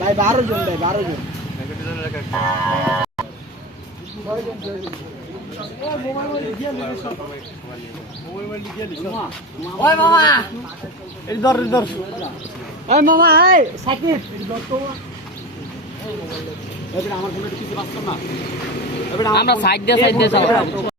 ভাই 12 জন ভাই 12 জন ওই মামা এই ধর ওই মামা এই সাকিব ধর তো এবারে আমার ফোনে কিছু বাঁচতো না এবারে আমরা সাইড দিয়ে